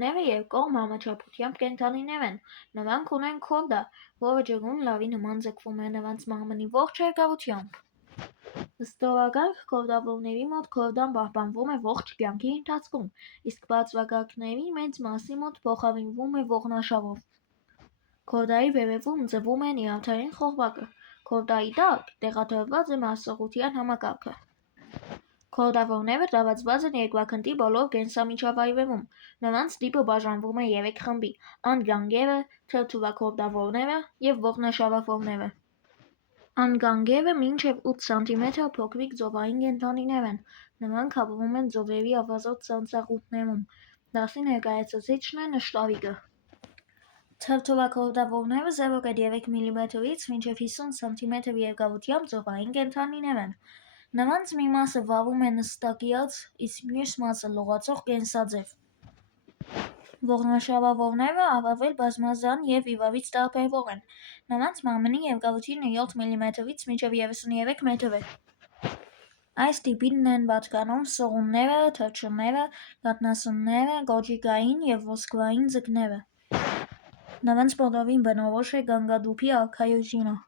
Նևը և կողմ համաչափությամբ կենդանիներ են, նրանք ունեն քորդա, որը ջրում լավի նման ձգվում է նրանց մարմնի ողջ երկարությամբ։ Ստորագարկ քորդավորների մոտ քորդան պահպանվում է ողջ կյանքի ընթացքում, իսկ բարձրագարկների մեծ մասի մոտ փոխարինվում է ողնաշավով։ Քորդայի վերևում ձգվում է նյարդային խողովակը, քորդայի տակ տեղադրված է մասսողության համակարգը։ Քորդավորները տարածված են երկրաքնդի բոլոր կենսամիջավայրերում, նրանց տիպը բաժանվում է 3 խմբի՝ անգանգերը, թրթուրաքորդավորները և ողնաշավավորները։ Անգանգերը մինչև 8 սմ փոքրիկ ծովային կենդանիներ են, նրանք ապրում են ծովերի ավազոտ ծանծաղուտներում, դասի ներկայացուցիչն է նշտարիկը։ Թրթուրաքորդավորները 0,3 մմ-ից մինչև 50 սմ երկարությամբ ծովային կենդանիներ են։ Նրանց մի մասը վարում է նստակյաց, իսկ մյուս մասը լողացող կենսաձև։ Ողնաշավավորները առավել բազմազան և իրարից տարբերվող են։ Նրանց մարմնի երկարությունը 7 մմ-ից մինչև 33 մետր է։ Այս տիպին են պատկանում սողունները, թռչունները, կաթնասունները, կոճիկային և ոսկորային ձկները։ Նրանց բոլորին բնորոշ է գանգատուփի արքայությունը։